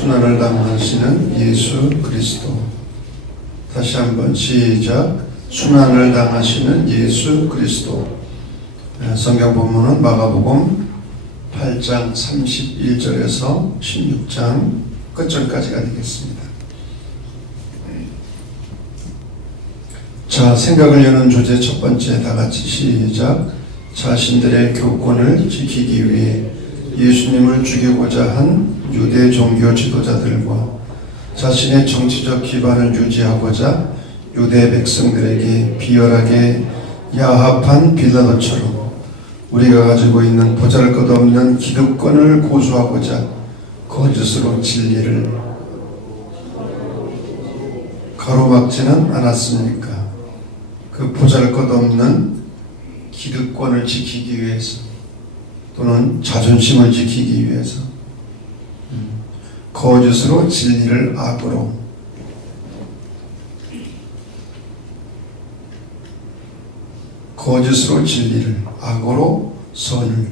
순환을 당하시는 예수 그리스도. 다시 한번 시작. 순환을 당하시는 예수 그리스도. 성경 본문은 마가복음 8장 31절에서 16장 끝절까지가 되겠습니다. 자, 생각을 여는 주제 첫 번째, 다 같이 시작. 자신들의 교권을 지키기 위해 예수님을 죽이고자 한 유대 종교 지도자들과 자신의 정치적 기반을 유지하고자 유대 백성들에게 비열하게 야합한 빌라도처럼 우리가 가지고 있는 보잘것없는 기득권을 고수하고자 거짓으로 진리를 가로막지는 않았습니까? 그 보잘것없는 기득권을 지키기 위해서 또는 자존심을 지키기 위해서 거짓으로 진리를 악으로, 거짓으로 진리를 악으로 선을,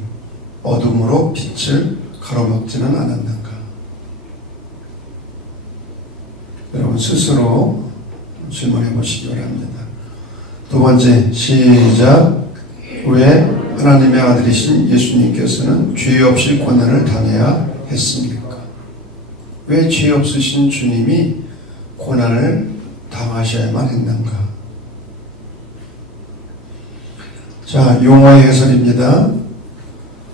어둠으로 빛을 가로막지는 않았는가? 여러분 스스로 질문해 보시기 바랍니다. 두 번째, 시작. 왜 하나님의 아들이신 예수님께서는 죄 없이 고난을 당해야 했습니까? 왜 죄 없으신 주님이 고난을 당하셔야만 했는가? 자, 용어의 해설입니다.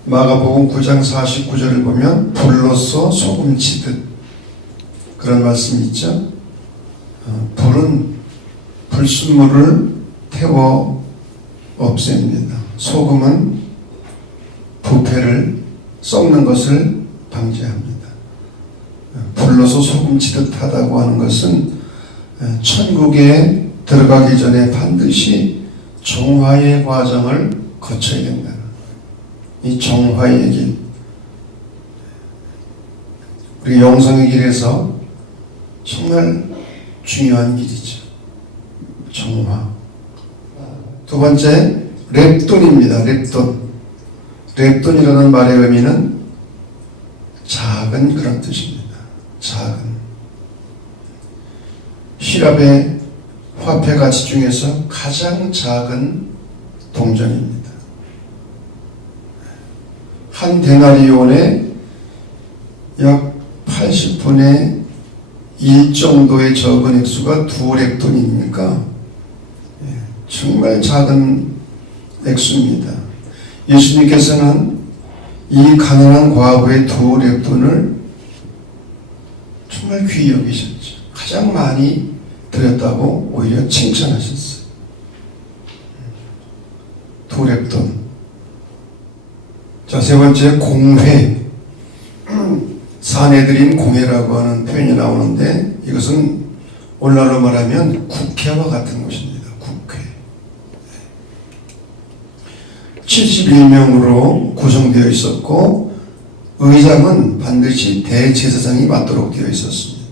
마가복음 9장 49절을 보면 불로써 소금치듯 그런 말씀이 있죠. 불은 불순물을 태워 없앱니다. 소금은 부패를 썩는 것을 방지합니다. 불로서 소금치듯 하다고 하는 것은 천국에 들어가기 전에 반드시 정화의 과정을 거쳐야 된다. 이 정화의 길, 우리 영성의 길에서 정말 중요한 길이죠. 정화. 두 번째, 렙돈입니다. 렙돈. 렙돈이라는 말의 의미는 작은 그런 뜻입니다. 작은. 히랍의 화폐 가치 중에서 가장 작은 동전입니다. 한 데나리온에 약 80분의 1 정도의 적은 액수가 2렙돈입니까? 정말 작은 액수입니다. 예수님께서는 이 가난한 과부의 2렙돈을 정말 귀히 여기셨죠. 가장 많이 드렸다고 오히려 칭찬하셨어요. 2렙돈. 자, 세 번째, 공회. 사내들인 공회라고 하는 표현이 나오는데 이것은 오늘날로 말하면 국회와 같은 것입니다. 국회. 71명으로 구성되어 있었고 의장은 반드시 대제사장이 맡도록 되어 있었습니다.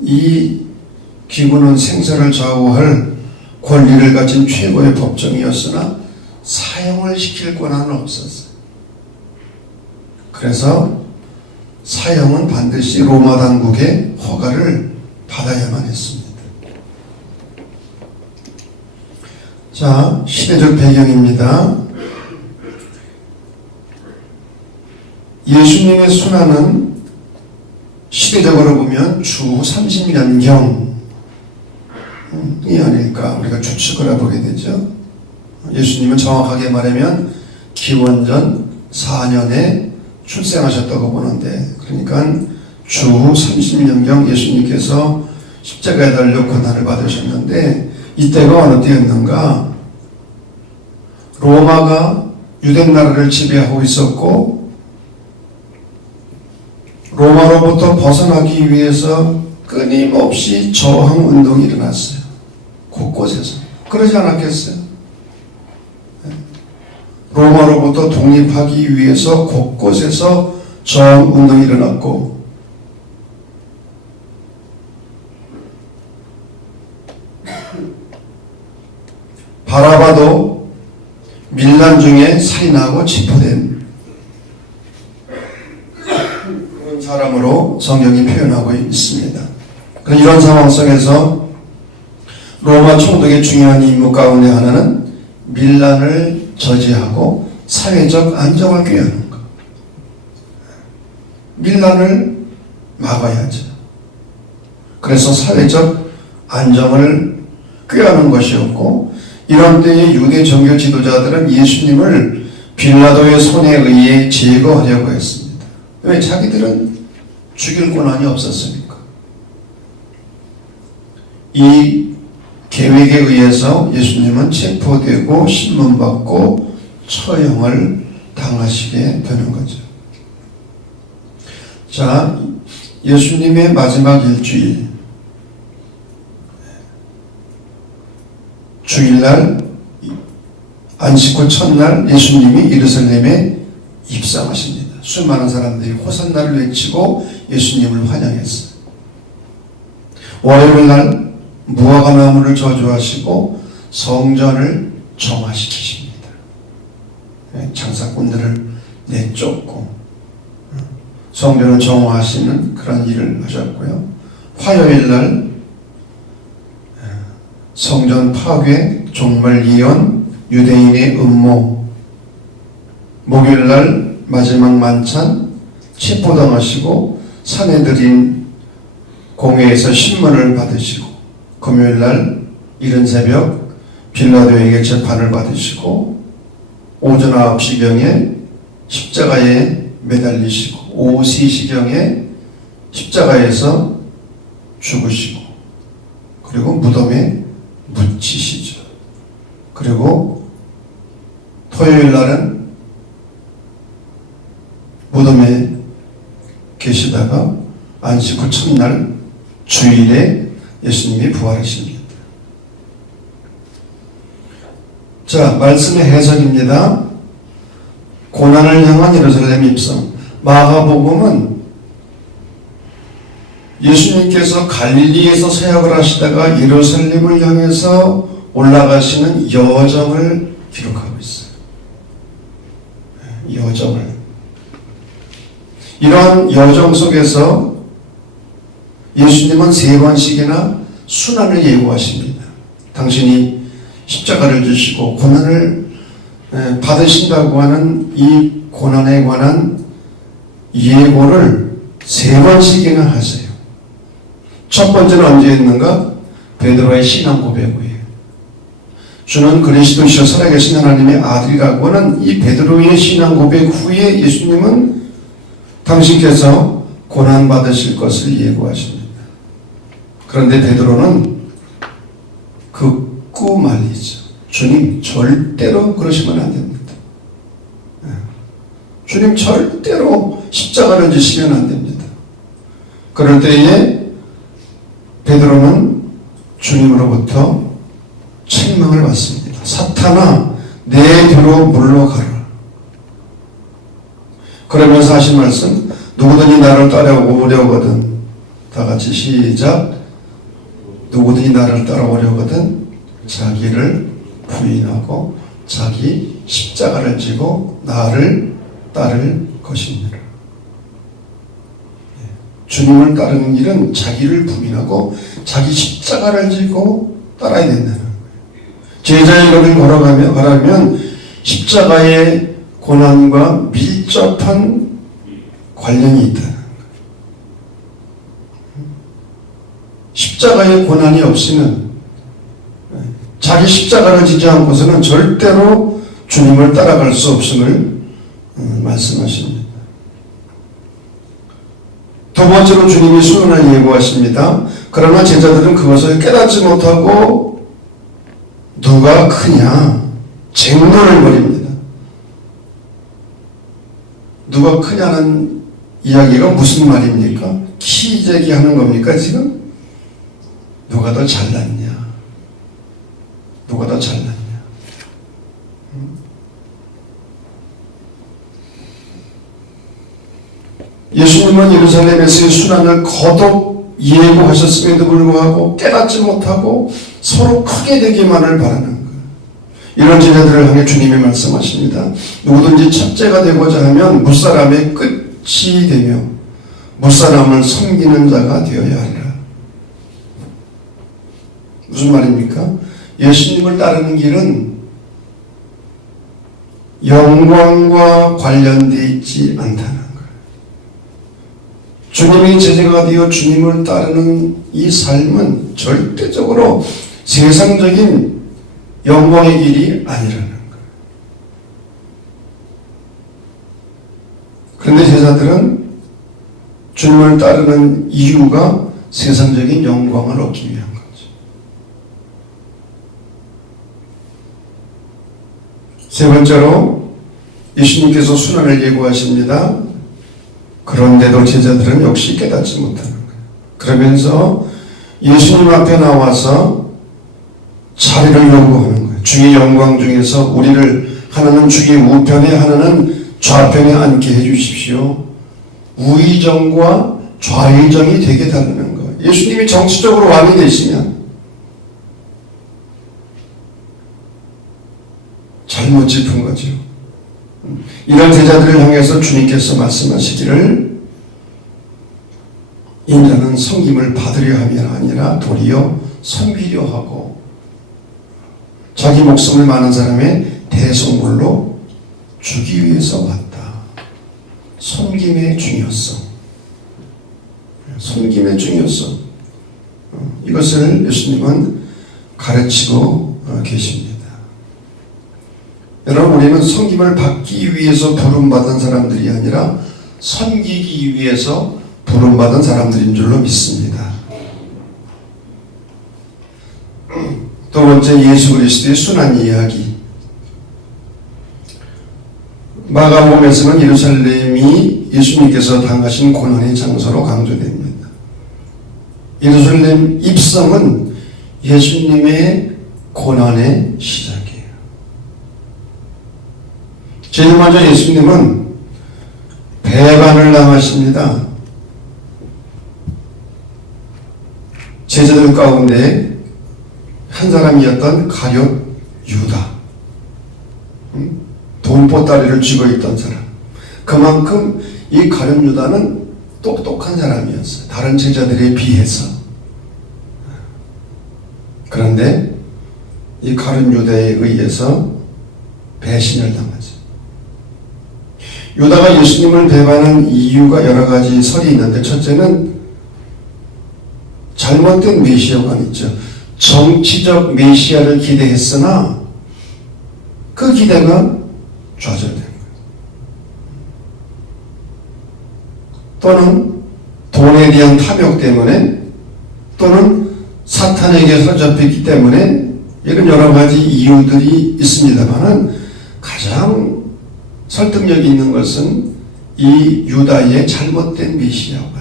이 기구는 생사를 좌우할 권리를 가진 최고의 법정이었으나 사형을 시킬 권한은 없었어요. 그래서 사형은 반드시 로마 당국의 허가를 받아야만 했습니다. 자, 시대적 배경입니다. 예수님의 순환은 시대적으로 보면 주후 30년경이 아닐까 우리가 추측을 해보게 되죠. 예수님은 정확하게 말하면 기원전 4년에 출생하셨다고 보는데, 그러니까 주후 30년경 예수님께서 십자가에 달려 고난을 받으셨는데 이때가 어느 때였는가? 로마가 유대 나라를 지배하고 있었고 로마로부터 벗어나기 위해서 끊임없이 저항 운동이 일어났어요. 곳곳에서. 그러지 않았겠어요? 로마로부터 독립하기 위해서 곳곳에서 저항 운동이 일어났고 바라바도 밀란 중에 살인하고 체포된 그런 사람으로 성경이 표현하고 있습니다. 이런 상황 속에서 로마 총독의 중요한 임무 가운데 하나는 밀란을 저지하고 사회적 안정을 꾀하는 것. 밀란을 막아야죠. 그래서 사회적 안정을 꾀하는 것이었고, 이런 때에 유대 종교 지도자들은 예수님을 빌라도의 손에 의해 제거하려고 했습니다. 왜? 자기들은 죽일 권한이 없었으니까. 이 계획에 의해서 예수님은 체포되고 신문받고 처형을 당하시게 되는 거죠. 자, 예수님의 마지막 일주일, 주일날 안식 후 첫날 예수님이 예루살렘에 입성하십니다. 수많은 사람들이 호산나를 외치고 예수님을 환영했어요. 월요일날 무화과 나무를 저주하시고 성전을 정화시키십니다. 장사꾼들을 내쫓고 성전을 정화하시는 그런 일을 하셨고요. 화요일날 성전 파괴, 종말 예언, 유대인의 음모, 목요일날 마지막 만찬, 체포당하시고 사내들인 공회에서 신문을 받으시고, 금요일날 이른 새벽 빌라도에게 재판을 받으시고, 오전 9시경에 십자가에 매달리시고, 오후 3시경에 십자가에서 죽으시고, 그리고 무덤에 묻히시죠. 그리고 토요일 날은 무덤에 계시다가 안식 후 첫날 주일에 예수님이 부활하십니다. 자, 말씀의 해석입니다. 고난을 향한 예루살렘 입성. 마가복음은 예수님께서 갈릴리에서 사역을 하시다가 예루살렘을 향해서 올라가시는 여정을 기록하고 있어요. 여정을. 이러한 여정 속에서 예수님은 3번씩이나 순환을 예고하십니다. 당신이 십자가를 지시고 고난을 받으신다고 하는 이 고난에 관한 예고를 3번씩이나 하세요. 첫 번째는 언제 했는가? 베드로의 신앙 고백 후에. 주는 그리스도시요 살아계신 하나님의 아들이라고 하는 이 베드로의 신앙 고백 후에 예수님은 당신께서 고난받으실 것을 예고하십니다. 그런데 베드로는 극구 말리죠. 주님 절대로 그러시면 안 됩니다. 주님 절대로 십자가를 지시면 안 됩니다. 그럴 때에 베드로는 주님으로부터 책망을 받습니다. 사탄아, 내 뒤로 물러가라. 그러면서 하신 말씀, 누구든지 나를 따라오려거든, 다 같이 시작. 누구든지 나를 따라오려거든 자기를 부인하고 자기 십자가를 지고 나를 따를 것입니다. 주님을 따르는 일은 자기를 부인하고 자기 십자가를 지고 따라야 된다는 거예요. 제자의 길을 걸어가면 십자가의 고난과 밀접한 관련이 있다는 거예요. 십자가의 고난이 없이는, 자기 십자가를 지지 않고서는 절대로 주님을 따라갈 수 없음을 말씀하십니다. 두 번째로 주님이 순환을 예고하십니다. 그러나 제자들은 그것을 깨닫지 못하고 누가 크냐 쟁론을 벌입니다. 누가 크냐는 이야기가 무슨 말입니까? 키 제기하는 겁니까 지금? 누가 더 잘났냐? 누가 더 잘났냐? 예수님은 예루살렘에서의 순환을 거듭 예고하셨음에도 불구하고 깨닫지 못하고 서로 크게 되기만을 바라는 거예요. 이런 제자들을 향해 주님이 말씀하십니다. 누구든지 첫째가 되고자 하면 무사람의 끝이 되며 무사람을 섬기는 자가 되어야 하리라. 무슨 말입니까? 예수님을 따르는 길은 영광과 관련되어 있지 않다는 거예요. 주님의 제자가 되어 주님을 따르는 이 삶은 절대적으로 세상적인 영광의 길이 아니라는 거예요. 그런데 제자들은 주님을 따르는 이유가 세상적인 영광을 얻기 위한 거죠. 세 번째로 예수님께서 순환을 예고하십니다. 그런데도 제자들은 역시 깨닫지 못하는 거예요. 그러면서 예수님 앞에 나와서 자리를 요구하는 거예요. 주의 영광 중에서 우리를 하나는 주의 우편에 하나는 좌편에 앉게 해주십시오. 우의정과 좌의정이 되게 다루는 거예요. 예수님이 정치적으로 왕이 되시면 잘못 짚은 거죠. 이런 제자들을 향해서 주님께서 말씀하시기를 인자는 섬김을 받으려 함이 아니라 도리어 섬기려 하고 자기 목숨을 많은 사람의 대속물로 주기 위해서 왔다. 섬김의 중요성. 섬김의 중요성. 이것을 예수님은 가르치고 계십니다. 여러분, 우리는 섬김을 받기 위해서 부름받은 사람들이 아니라 섬기기 위해서 부름받은 사람들인 줄로 믿습니다. 두 번째, 예수 그리스도의 순환 이야기. 마가복음에서는 예루살렘이 예수님께서 당하신 고난의 장소로 강조됩니다. 예루살렘 입성은 예수님의 고난의 시작이에요. 제일 먼저 예수님은 배반을 당하십니다. 제자들 가운데 한 사람이었던 가룟 유다. 돈보따리를 쥐고 있던 사람. 그만큼 이 가룟 유다는 똑똑한 사람이었어요. 다른 제자들에 비해서. 그런데 이 가룟 유다에 의해서 배신을 당하죠. 유다가 예수님을 배반한 이유가 여러 가지 설이 있는데, 첫째는 잘못된 메시아관 있죠. 정치적 메시아를 기대했으나 그 기대가 좌절된 거예요. 또는 돈에 대한 탐욕 때문에, 또는 사탄에게 사로잡혔기 때문에, 이런 여러 가지 이유들이 있습니다만은 가장 설득력이 있는 것은 이 유다의 잘못된 메시아관.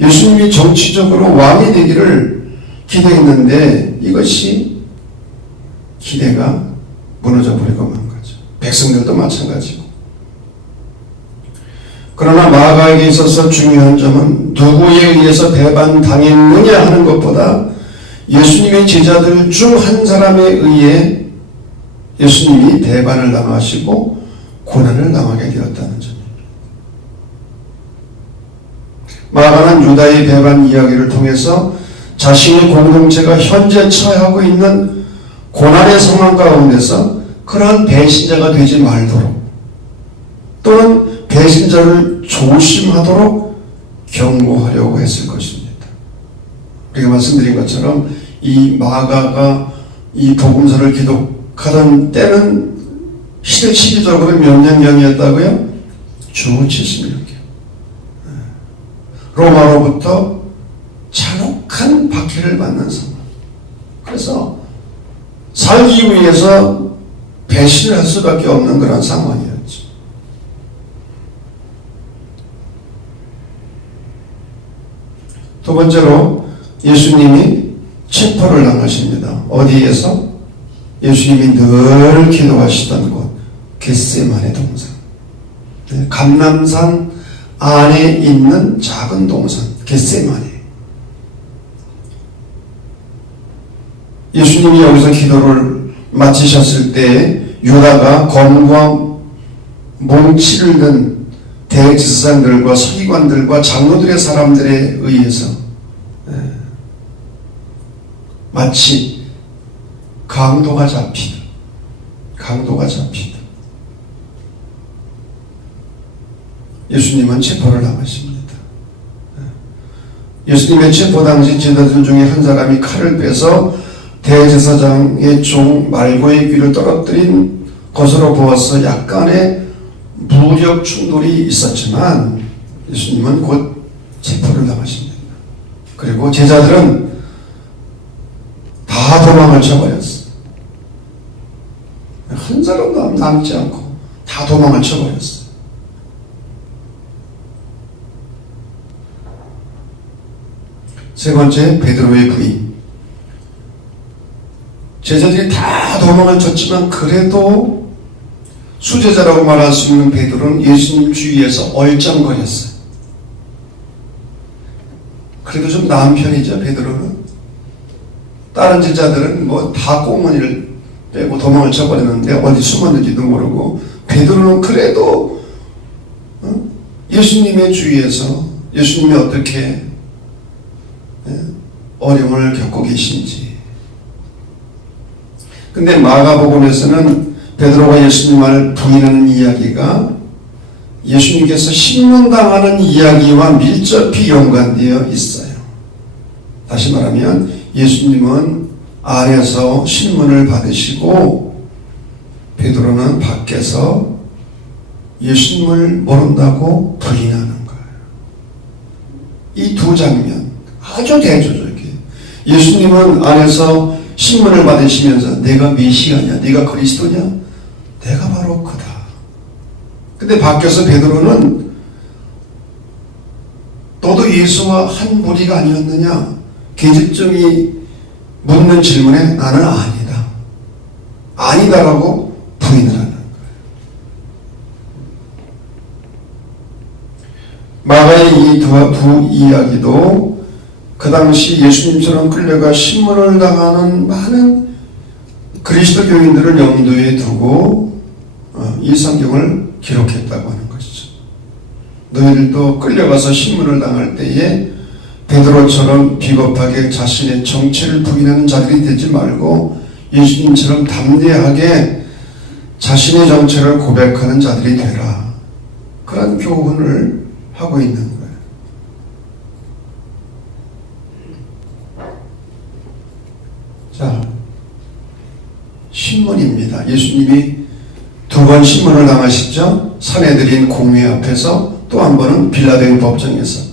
예수님이 정치적으로 왕이 되기를 기대했는데 이것이 기대가 무너져 버리고 만 거죠. 백성들도 마찬가지고. 그러나 마가에게 있어서 중요한 점은 누구에 의해서 배반당했느냐 하는 것보다 예수님의 제자들 중 한 사람에 의해 예수님이 배반을 당하시고 고난을 당하게 되었다는 점입니다. 마가는 유다의 배반 이야기를 통해서 자신의 공동체가 현재 처하고 있는 고난의 상황 가운데서 그러한 배신자가 되지 말도록, 또는 배신자를 조심하도록 경고하려고 했을 것입니다. 우리가 말씀드린 것처럼 이 마가가 이 복음서를 기록하던 때는 시대적으로 몇 년경이었다고요? 주 70년경. 로마로부터 잔혹한 박해를 받는 상황. 그래서 살기 위해서 배신을 할 수밖에 없는 그런 상황이었죠. 두 번째로 예수님이 체포를 당하십니다. 어디에서? 예수님이 늘 기도하시던 곳, 겟세마네 동산. 감람산 안에 있는 작은 동산, 겟세마네. 예수님이 여기서 기도를 마치셨을 때 유다가 검과 몽치를 든 대제사장들과 서기관들과 장로들의 사람들에 의해서 마치 강도가 잡히다. 예수님은 체포를 당하십니다. 예수님의 체포 당시 제자들 중에 한 사람이 칼을 빼서 대제사장의 종 말고의 귀를 떨어뜨린 것으로 보아서 약간의 무력 충돌이 있었지만 예수님은 곧 체포를 당하십니다. 그리고 제자들은 다 도망을 쳐버렸어요. 한 사람도 남지 않고 다 도망을 쳐버렸어요. 세 번째, 베드로의 부인. 제자들이 다 도망을 쳤지만 그래도 수제자라고 말할 수 있는 베드로는 예수님 주위에서 얼쩡거렸어요. 그래도 좀 나은 편이죠, 베드로는. 다른 제자들은 뭐 다 꽁무니를 빼고 도망을 쳐버렸는데 어디 숨었는지도 모르고, 베드로는 그래도 예수님의 주위에서 예수님이 어떻게 어려움을 겪고 계신지. 근데 마가복음에서는 베드로가 예수님을 부인하는 이야기가 예수님께서 신문당하는 이야기와 밀접히 연관되어 있어요. 다시 말하면 예수님은 안에서 신문을 받으시고 베드로는 밖에서 예수님을 모른다고 부인하는 거예요. 이 두 장면 아주 대조적이에요. 예수님은 안에서 신문을 받으시면서 내가 메시아냐, 네가 그리스도냐, 내가 바로 그다. 근데 밖에서 베드로는 너도 예수와 한 무리가 아니었느냐, 계집종이 묻는 질문에 나는 아니다라고 부인을 하는 거예요. 마가의 이 두 이야기도 그 당시 예수님처럼 끌려가 신문을 당하는 많은 그리스도 교인들을 염두에 두고 이 성경을 기록했다고 하는 것이죠. 너희들도 끌려가서 신문을 당할 때에 베드로처럼 비겁하게 자신의 정체를 부인하는 자들이 되지 말고 예수님처럼 담대하게 자신의 정체를 고백하는 자들이 되라. 그런 교훈을 하고 있는 거예요. 자, 신문입니다. 예수님이 두 번 신문을 당하시죠. 산헤드린 공회 앞에서, 또 한 번은 빌라도의 법정에서.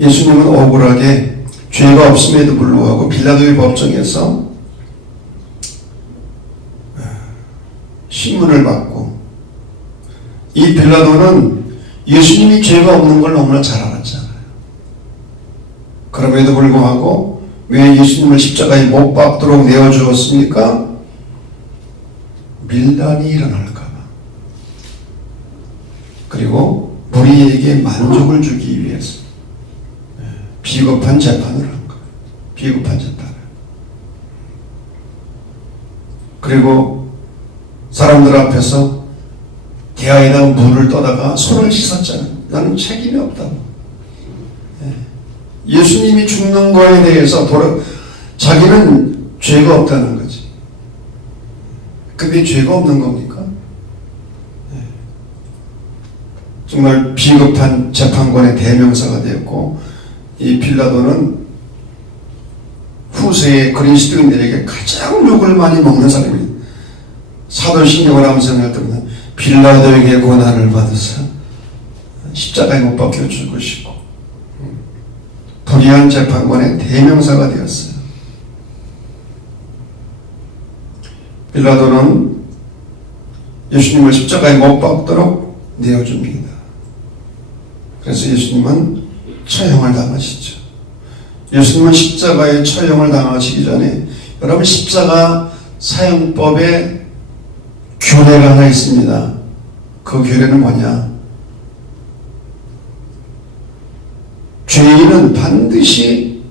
예수님은 억울하게 죄가 없음에도 불구하고 빌라도의 법정에서 신문을 받고, 이 빌라도는 예수님이 죄가 없는 걸 너무나 잘 알았잖아요. 그럼에도 불구하고 왜 예수님을 십자가에 못 박도록 내어주었습니까? 밀란이 일어날까봐. 그리고 무리에게 만족을 주기 위해서 비겁한 재판을 한 거예요. 비겁한 재판을. 그리고 사람들 앞에서 대야에다 물을 떠다가 손을 씻었잖아요. 나는 책임이 없다고. 예수님이 죽는 거에 대해서 자기는 죄가 없다는 거지. 근데 죄가 없는 겁니까? 정말 비겁한 재판관의 대명사가 되었고, 이 빌라도는 후세의 그리스도인들에게 가장 욕을 많이 먹는 사람입니다. 사도신경을 암송할 때는 빌라도에게 고난을 받으사 십자가에 못 박혀 죽으시고, 불의한 재판관의 대명사가 되었어요. 빌라도는 예수님을 십자가에 못 박도록 내어줍니다. 그래서 예수님은 처형을 당하시죠. 예수님은 십자가에 처형을 당하시기 전에, 여러분, 십자가 사형법에 규례가 하나 있습니다. 그 규례는 뭐냐? 죄인은 반드시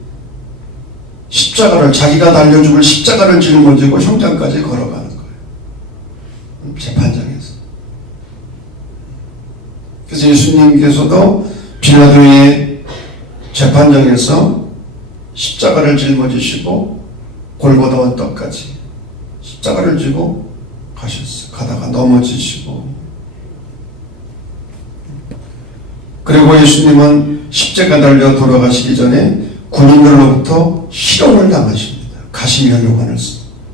십자가를, 자기가 달려 죽을 십자가를 짊어지고 형장까지 걸어가는 거예요. 재판장에서. 그래서 예수님께서도 빌라도의 재판정에서 십자가를 짊어지시고 골고다 언덕까지 십자가를 지고 가셨어요. 가다가 넘어지시고, 그리고 예수님은 십자가 달려 돌아가시기 전에 군인들로부터 희롱을 당하십니다. 가시면류관을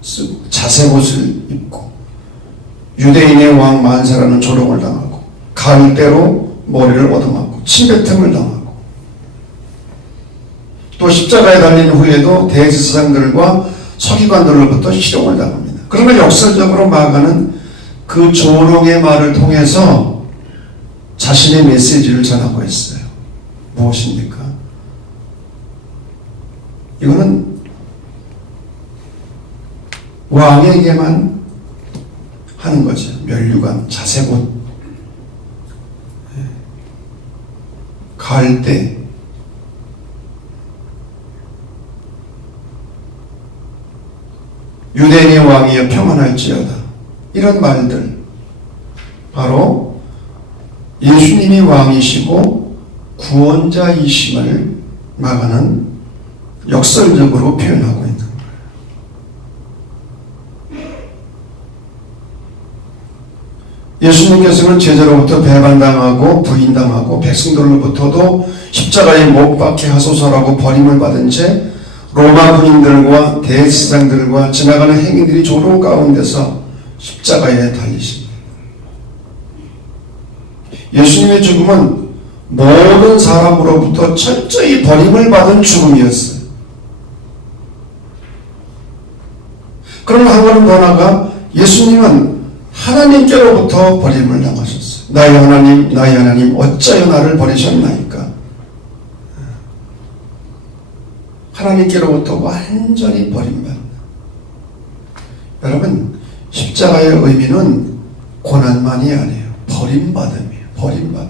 쓰고 자색옷을 입고 유대인의 왕 만세라는 조롱을 당하고 가을대로 머리를 얻어맞고 침뱉음을 당하고, 또 십자가에 달린 후에도 대제사장들과 서기관들로부터 희롱을 당합니다. 그러나 역설적으로 마가는 그 조롱의 말을 통해서 자신의 메시지를 전하고 있어요. 무엇입니까? 이거는 왕에게만 하는 거죠. 면류관, 자색옷, 가을때 유대인의 왕이여 평안할지어다, 이런 말들, 바로 예수님이 왕이시고 구원자이심을 마가는 역설적으로 표현하고 있는 거예요. 예수님께서는 제자로부터 배반당하고 부인당하고 백성들로부터도 십자가에 못 박게 하소서라고 버림을 받은 채 로마 군인들과 대제사장들과 지나가는 행인들이 조롱 가운데서 십자가에 달리십니다. 예수님의 죽음은 모든 사람으로부터 철저히 버림을 받은 죽음이었어요. 그러나 한 걸음 더 나아가 예수님은 하나님께로부터 버림을 당하셨어요. 나의 하나님, 나의 하나님, 어찌하여 나를 버리셨나이까? 하나님께로부터 완전히 버림받는다. 여러분, 십자가의 의미는 고난만이 아니에요. 버림받음이에요. 버림받음.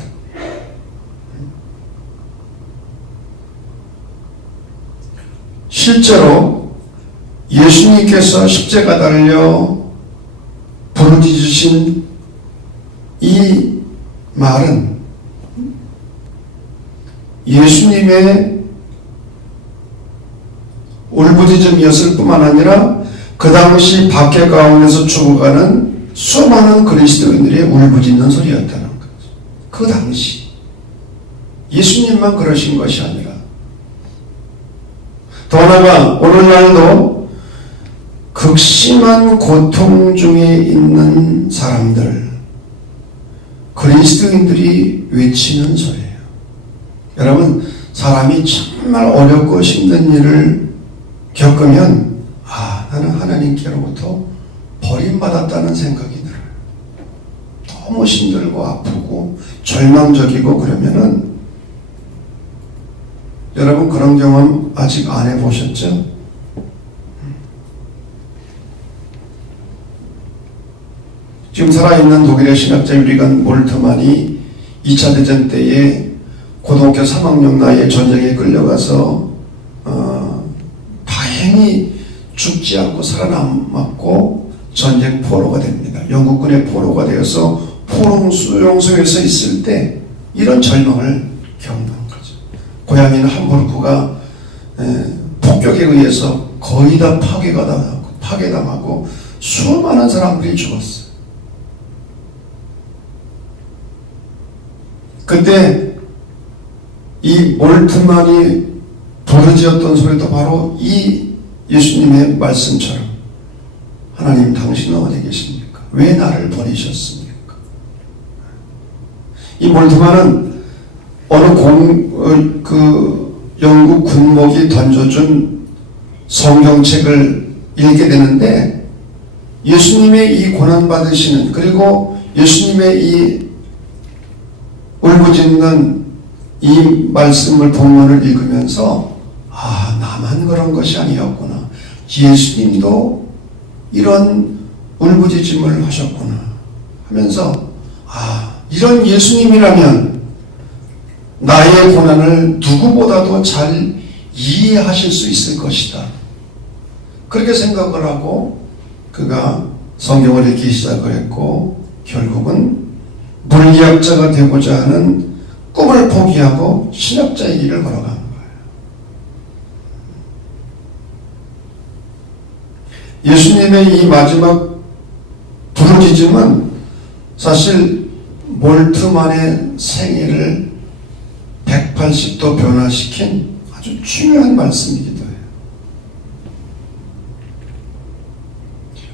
실제로 예수님께서 십자가 달려 부르짖으신 이 말은 예수님의 울부짖음이었을 뿐만 아니라 그 당시 박해 가운데서 죽어가는 수많은 그리스도인들의 울부짖는 소리였다는 거죠. 그 당시 예수님만 그러신 것이 아니라, 더 나아가 오늘날도 극심한 고통 중에 있는 사람들, 그리스도인들이 외치는 소리예요. 여러분, 사람이 정말 어렵고 힘든 일을 겪으면 나는 하나님께로부터 버림받았다는 생각이 들어요. 너무 힘들고 아프고 절망적이고 그러면은, 여러분 그런 경험 아직 안 해보셨죠? 지금 살아있는 독일의 신학자 유리간 몰트만이 2차 대전 때에 고등학교 3학년 나이에 전쟁에 끌려가서 다행히 죽지 않고 살아남았고 전쟁 포로가 됩니다. 영국군의 포로가 되어서 포로 수용소에서 있을 때 이런 절망을 겪는 거죠. 고향인 함부르크가 폭격에 의해서 거의 다 파괴당하고 수많은 사람들이 죽었어요. 그때 이 몰트만이 부르짖었던 소리도 바로 이 예수님의 말씀처럼, 하나님 당신은 어디 계십니까? 왜 나를 버리셨습니까? 이 몰트만은 어느 영국 군목이 던져준 성경책을 읽게 되는데, 예수님의 이 고난받으시는, 그리고 예수님의 이 울부짖는 이 말씀을, 본문을 읽으면서 나만 그런 것이 아니었구나, 예수님도 이런 울부짖음을 하셨구나 하면서, 이런 예수님이라면 나의 고난을 누구보다도 잘 이해하실 수 있을 것이다, 그렇게 생각을 하고 그가 성경을 읽기 시작을 했고, 결국은 물리학 개혁자가 되고자 하는 꿈을 포기하고 신학자의 길을 걸어가는 거예요. 예수님의 이 마지막 부르짖음은 사실 몰트만의 생애를 180도 변화시킨 아주 중요한 말씀이기도 해요.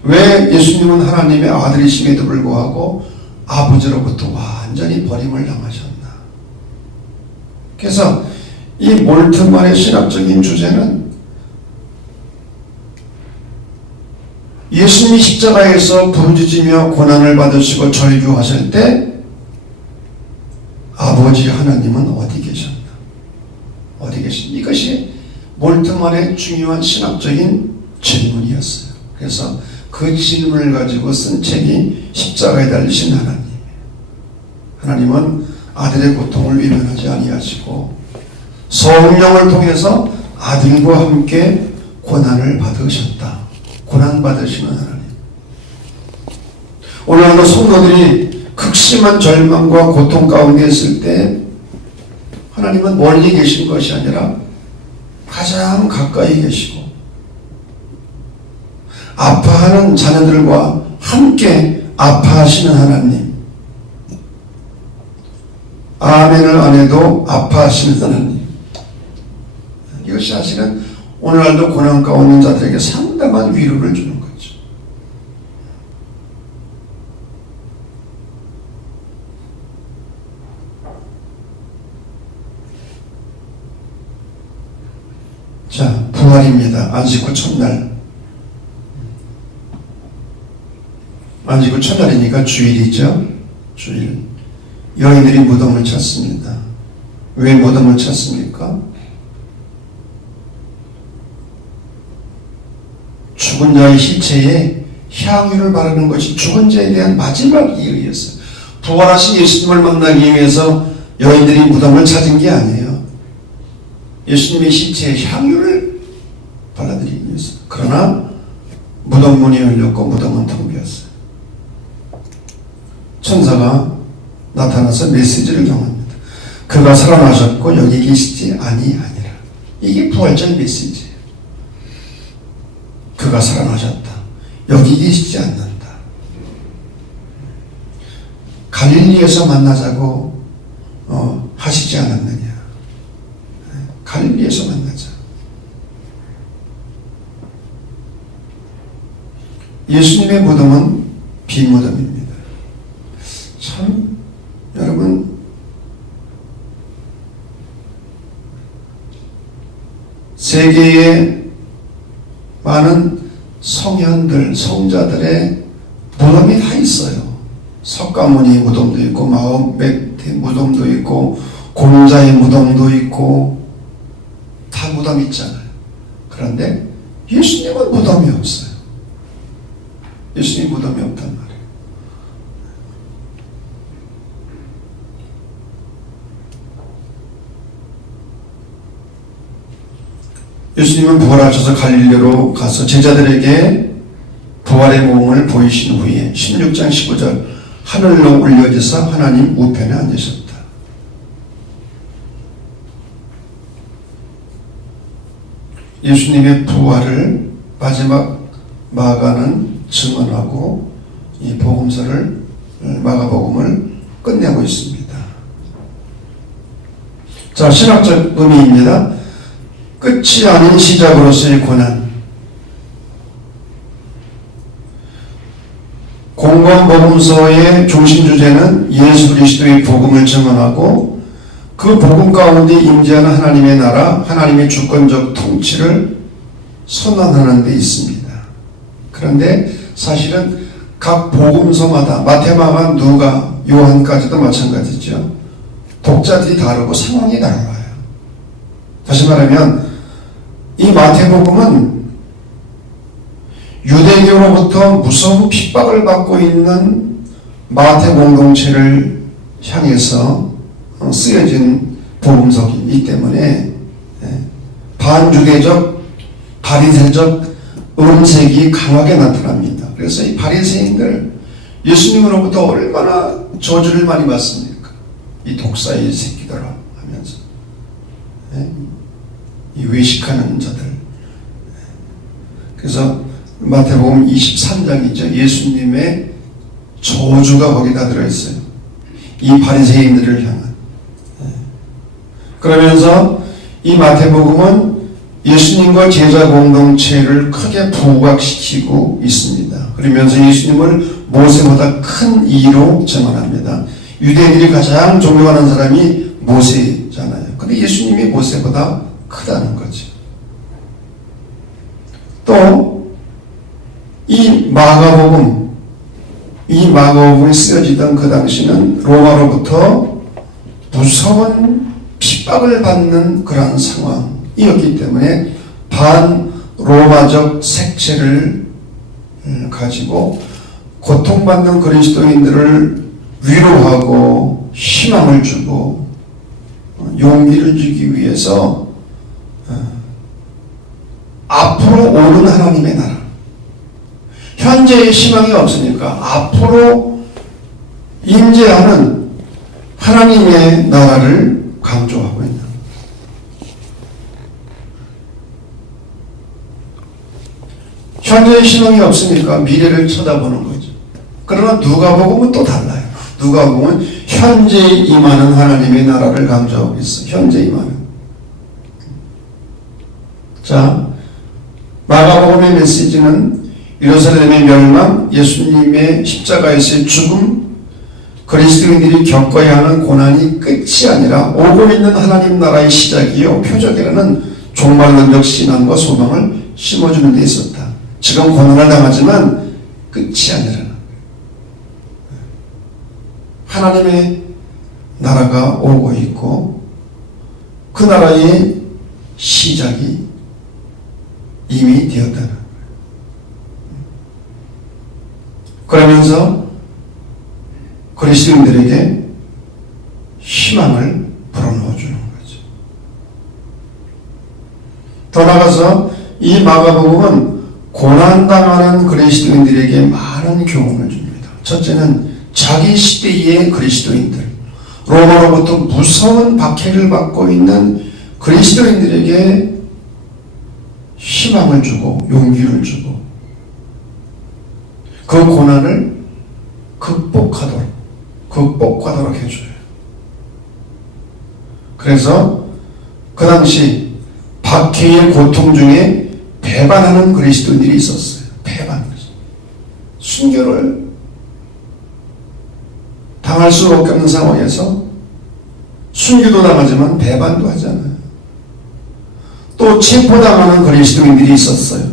왜 예수님은 하나님의 아들이심에도 불구하고 아버지로부터 완전히 버림을 당하셨나? 그래서 이 몰트만의 신학적인 주제는 예수님이 십자가에서 부르짖으며 고난을 받으시고 절규하실 때 아버지 하나님은 어디 계셨나? 어디 계셨나? 이것이 몰트만의 중요한 신학적인 질문이었어요. 그래서 그 질문을 가지고 쓴 책이 십자가에 달리신 하나님. 하나님은 아들의 고통을 외면하지 아니하시고 성령을 통해서 아들과 함께 고난을 받으셨다. 고난 받으시는 하나님. 오늘도 성도들이 극심한 절망과 고통 가운데 있을 때 하나님은 멀리 계신 것이 아니라 가장 가까이 계시고 아파하는 자녀들과 함께 아파하시는 하나님. 아멘을 안 해도 아파하시는 하나님. 이것이 사실은 오늘날도 고난 가운데 있는 자들에게 상당한 위로를 주는 거죠. 자, 부활입니다. 안식 후 첫날. 안식 후 첫날이니까 주일이죠. 주일. 여인들이 무덤을 찾습니다. 왜 무덤을 찾습니까? 죽은 자의 시체에 향유를 바르는 것이 죽은 자에 대한 마지막 이유였어요. 부활하신 예수님을 만나기 위해서 여인들이 무덤을 찾은 게 아니에요. 예수님의 시체에 향유를 발라드리기 위해서. 그러나 무덤 문이 열렸고 무덤은 텅 비었어요. 천사가 나타나서 메시지를 전합니다. 그가 살아나셨고 여기 계시지 아니하니라. 이게 부활절 메시지예요. 그가 살아나셨다. 여기 계시지 않는다. 갈릴리에서 만나자고 하시지 않았느냐. 갈릴리에서 만나자. 예수님의 무덤은 비무덤입니다. 참 여러분 세계의 많은 성현들, 성자들의 무덤이 다 있어요. 석가모니 무덤도 있고 마호메트 무덤도 있고 공자의 무덤도 있고 다 무덤 있잖아요. 그런데 예수님은 무덤이 없어요. 예수님 무덤이 없단 말이에요. 예수님은 부활하셔서 갈릴리로 가서 제자들에게 부활의 모험을 보이신 후에 16장 15절 하늘로 올려져서 하나님 우편에 앉으셨다. 예수님의 부활을 마지막 마가는 증언하고 이 복음서를 마가복음을 끝내고 있습니다. 자, 신학적 의미입니다. 끝이 아닌 시작으로서의 고난. 공관복음서의 중심 주제는 예수 그리스도의 복음을 증언하고 그 복음 가운데 임재하는 하나님의 나라, 하나님의 주권적 통치를 선언하는 데 있습니다. 그런데 사실은 각 복음서마다 마태마가, 누가, 요한까지도 마찬가지죠. 독자들이 다르고 상황이 달라요. 다시 말하면 이 마태복음은 유대교로부터 무서운 핍박을 받고 있는 마태 공동체를 향해서 쓰여진 복음서이기 때문에 반유대적, 바리새적 음색이 강하게 나타납니다. 그래서 이 바리새인들 예수님으로부터 얼마나 저주를 많이 받습니까? 이 독사의 새끼들아 하면서 이 외식하는 자들. 그래서 마태복음 23장이죠. 예수님의 저주가 거기다 들어있어요. 이 바리새인들을 향한. 그러면서 이 마태복음은 예수님과 제자 공동체를 크게 부각시키고 있습니다. 그러면서 예수님을 모세보다 큰 이로 증언합니다. 유대인들이 가장 존경하는 사람이 모세잖아요. 근데 예수님이 모세보다 크다는 거죠. 또 이 마가복음이 쓰여지던 그 당시는 로마로부터 무서운 핍박을 받는 그런 상황이었기 때문에 반로마적 색채를 가지고 고통받는 그리스도인들을 위로하고 희망을 주고 용기를 주기 위해서 앞으로 오는 하나님의 나라, 현재의 희망이 없으니까 앞으로 임재하는 하나님의 나라를 강조하고 있는, 현재의 희망이 없으니까 미래를 쳐다보는 거죠. 그러나 누가복음은 또 달라요. 누가복음은 현재에 임하는 하나님의 나라를 강조하고 있어요. 현재에 임하는. 자, 마가복음의 메시지는 예루살렘의 멸망, 예수님의 십자가에서의 죽음, 그리스도인들이 겪어야 하는 고난이 끝이 아니라 오고 있는 하나님 나라의 시작이요, 표적이라는 종말론적 신앙과 소망을 심어주는 데 있었다. 지금 고난을 당하지만 끝이 아니라 하나님의 나라가 오고 있고 그 나라의 시작이 이미 되었다는 거예요. 그러면서 그리스도인들에게 희망을 불어넣어 주는 거죠. 더 나아가서 이 마가복음은 고난당하는 그리스도인들에게 많은 교훈을 줍니다. 첫째는 자기 시대의 그리스도인들, 로마로부터 무서운 박해를 받고 있는 그리스도인들에게 희망을 주고 용기를 주고 그 고난을 극복하도록 해줘요. 그래서 그 당시 박해의 고통 중에 배반하는 그리스도인들이 있었어요. 순교를 당할 수밖에 없는 상황에서 순교도 당하지만 배반도 하잖아요. 또 체포당하는 그리스도인들이 있었어요.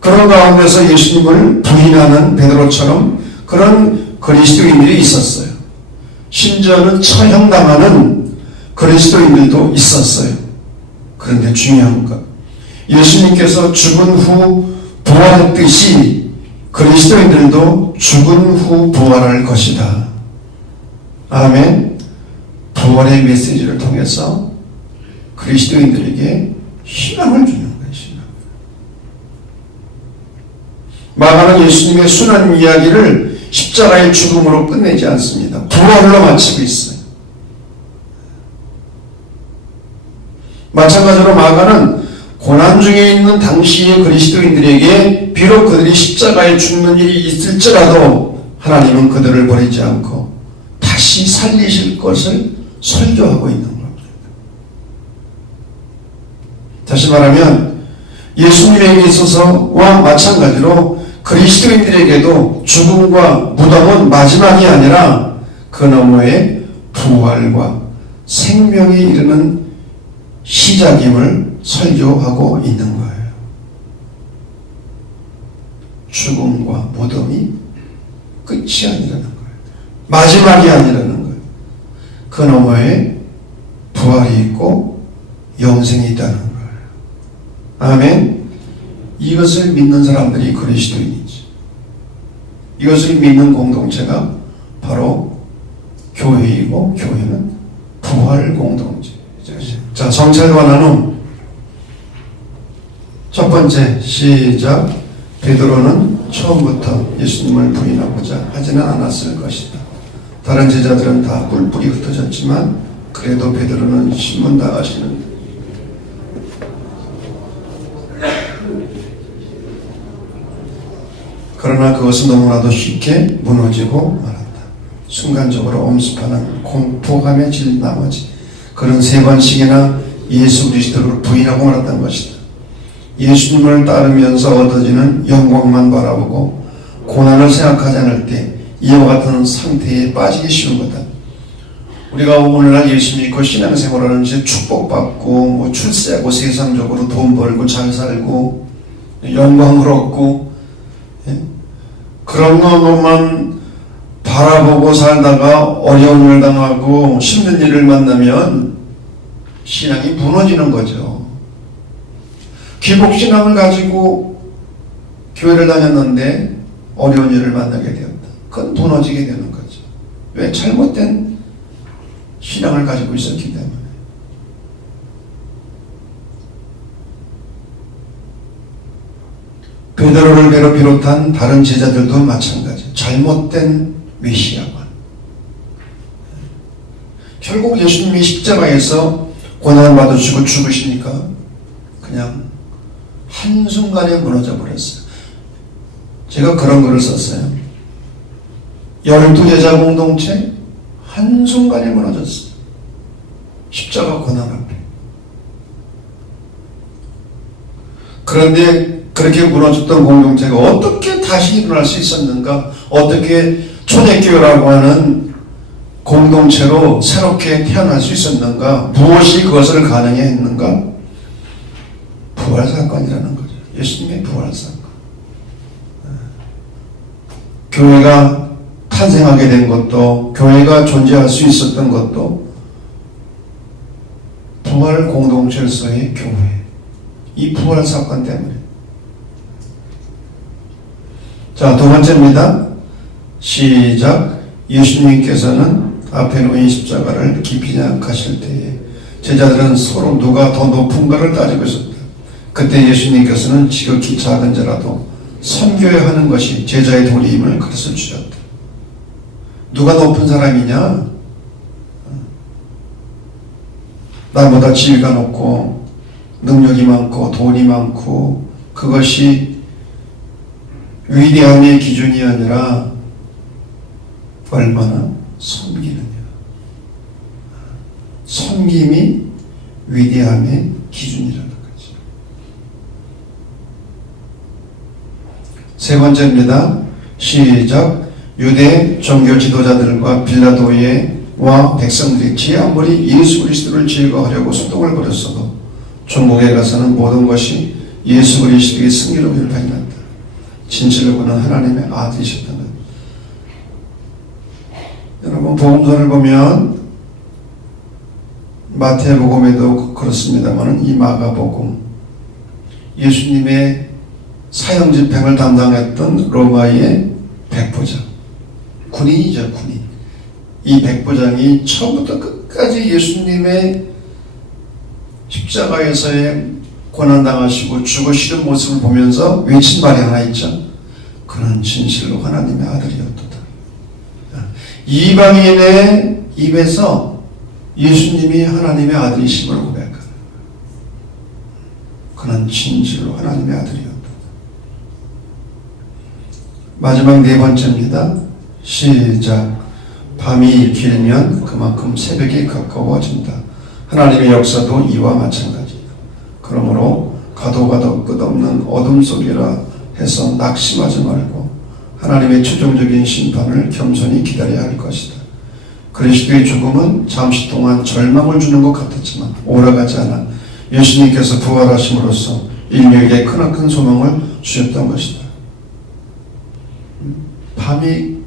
그런 가운데서 예수님을 부인하는 베드로처럼 그런 그리스도인들이 있었어요. 심지어는 처형당하는 그리스도인들도 있었어요. 그런데 중요한 것, 예수님께서 죽은 후 부활했듯이 그리스도인들도 죽은 후 부활할 것이다. 아멘. 부활의 메시지를 통해서 그리스도인들에게 희망을 주는 거예요. 마가는 예수님의 순환 이야기를 십자가의 죽음으로 끝내지 않습니다. 부활로 마치고 있어요. 마찬가지로 마가는 고난 중에 있는 당시의 그리스도인들에게 비록 그들이 십자가에 죽는 일이 있을지라도 하나님은 그들을 버리지 않고 다시 살리실 것을 설교하고 있는 겁니다. 다시 말하면 예수님에게 있어서와 마찬가지로 그리스도인들에게도 죽음과 무덤은 마지막이 아니라 그 너머의 부활과 생명에 이르는 시작임을 설교하고 있는 거예요. 죽음과 무덤이 끝이 아니라는 거예요. 마지막이 아니라는 거예요. 그 너머에 부활이 있고 영생이 있다는 거예요. 아멘. 이것을 믿는 사람들이 그리스도인이지. 이것을 믿는 공동체가 바로 교회이고 교회는 부활 공동체. 자, 성찰과 나눔. 첫 번째, 시작. 베드로는 처음부터 예수님을 부인하고자 하지는 않았을 것이다. 다른 제자들은 다 뿔뿔이 흩어졌지만 그래도 베드로는 신문당하시는, 그러나 그것은 너무나도 쉽게 무너지고 말았다. 순간적으로 엄습하는 공포감에 질린 나머지 그는 3번씩이나 예수 그리스도를 부인하고 말았던 것이다. 예수님을 따르면서 얻어지는 영광만 바라보고 고난을 생각하지 않을 때 이와 같은 상태에 빠지기 쉬운 거다. 우리가 오늘날 예수 믿고 신앙생활하는 이제 축복받고 출세하고 세상적으로 돈 벌고 잘 살고 영광을 얻고 그런 것만 바라보고 살다가 어려운 일을 당하고 힘든 일을 만나면 신앙이 무너지는 거죠. 기복신앙을 가지고 교회를 다녔는데 어려운 일을 만나게 되었다. 그건 무너지게 되는 거죠. 왜? 잘못된 신앙을 가지고 있었기 때문에. 베드로를 비롯한 다른 제자들도 마찬가지. 잘못된 메시아관. 결국 예수님이 십자가에서 고난을 받으시고 죽으시니까 그냥 한순간에 무너져 버렸어요. 제가 그런 글을 썼어요. 12제자 공동체 한순간에 무너졌어요. 십자가 고난 앞에. 그런데 그렇게 무너졌던 공동체가 어떻게 다시 일어날 수 있었는가? 어떻게 초대교회라고 하는 공동체로 새롭게 태어날 수 있었는가? 무엇이 그것을 가능해 했는가? 부활사건이라는 거죠. 예수님의 부활사건. 교회가 탄생하게 된 것도, 교회가 존재할 수 있었던 것도 부활 공동체로서의 교회, 이 부활사건 때문에. 자, 2번째입니다. 시작. 예수님께서는 앞에 놓인 십자가를 깊이 생각하실 때에 제자들은 서로 누가 더 높은가를 따지고 있었다. 그때 예수님께서는 지극히 작은 자라도 섬겨야 하는 것이 제자의 도리임을 가르쳐 주셨다. 누가 높은 사람이냐? 나보다 지위가 높고 능력이 많고 돈이 많고 그것이 위대함의 기준이 아니라 얼마나 섬기느냐. 섬김이 위대함의 기준이라는 거지. 3번째입니다. 시작. 유대 종교 지도자들과 빌라도와 백성들이 제 아무리 예수 그리스도를 제거하려고 소동을 벌였어도 종국에 가서는 모든 것이 예수 그리스도의 승리로 일반이었다. 진실로 그는 하나님의 아들이셨던 것. 여러분 복음서를 보면 마태복음에도 그렇습니다만 이 마가복음 예수님의 사형 집행을 담당했던 로마의 백부장 군인이죠. 군인. 이 백부장이 처음부터 끝까지 예수님의 십자가에서의 고난당하시고 죽으시는 모습을 보면서 외친 말이 하나 있죠. 그는 진실로 하나님의 아들이었도다. 이방인의 입에서 예수님이 하나님의 아들이심을 고백하는. 그는 진실로 하나님의 아들이었다. 마지막 4번째입니다. 시작. 밤이 길면 그만큼 새벽이 가까워진다. 하나님의 역사도 이와 마찬가지다. 그러므로 가도 끝없는 어둠 속이라 해서 낙심하지 말고 하나님의 최종적인 심판을 겸손히 기다려야 할 것이다. 그리스도의 죽음은 잠시 동안 절망을 주는 것 같았지만 오래가지 않아 예수님께서 부활하심으로써 인류에게 크나큰 소망을 주셨던 것이다. 밤이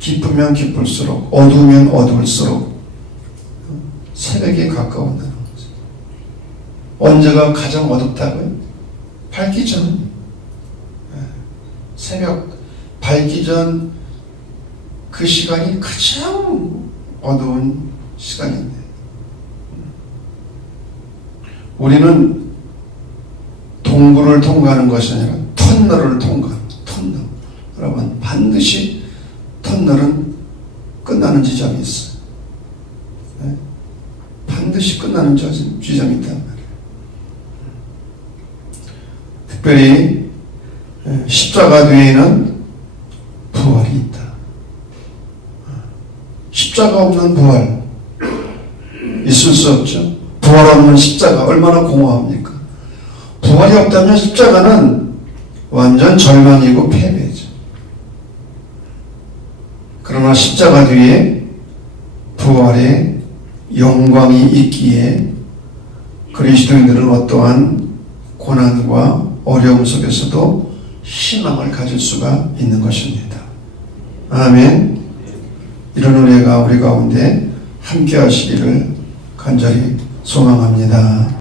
깊으면 깊을수록 어두우면 어두울수록 새벽에 가까운다는 거죠. 언제가 가장 어둡다고요? 밝기 전. 새벽 밝기 전 그 시간이 가장 어두운 시간인데 우리는 동굴을 통과하는 것이 아니라 터널을 통과하는 터널. 여러분 반드시 터널은 끝나는 지점이 있어요. 네? 반드시 끝나는 지점이 있단 말이에요. 특별히 십자가 뒤에는 부활이 있다. 십자가 없는 부활 있을 수 없죠. 부활 없는 십자가 얼마나 공허합니까? 부활이 없다면 십자가는 완전 절망이고 패배죠. 그러나 십자가 뒤에 부활의 영광이 있기에 그리스도인들은 어떠한 고난과 어려움 속에서도 희망을 가질 수가 있는 것입니다. 아멘. 이런 은혜가 우리 가운데 함께 하시기를 간절히 소망합니다.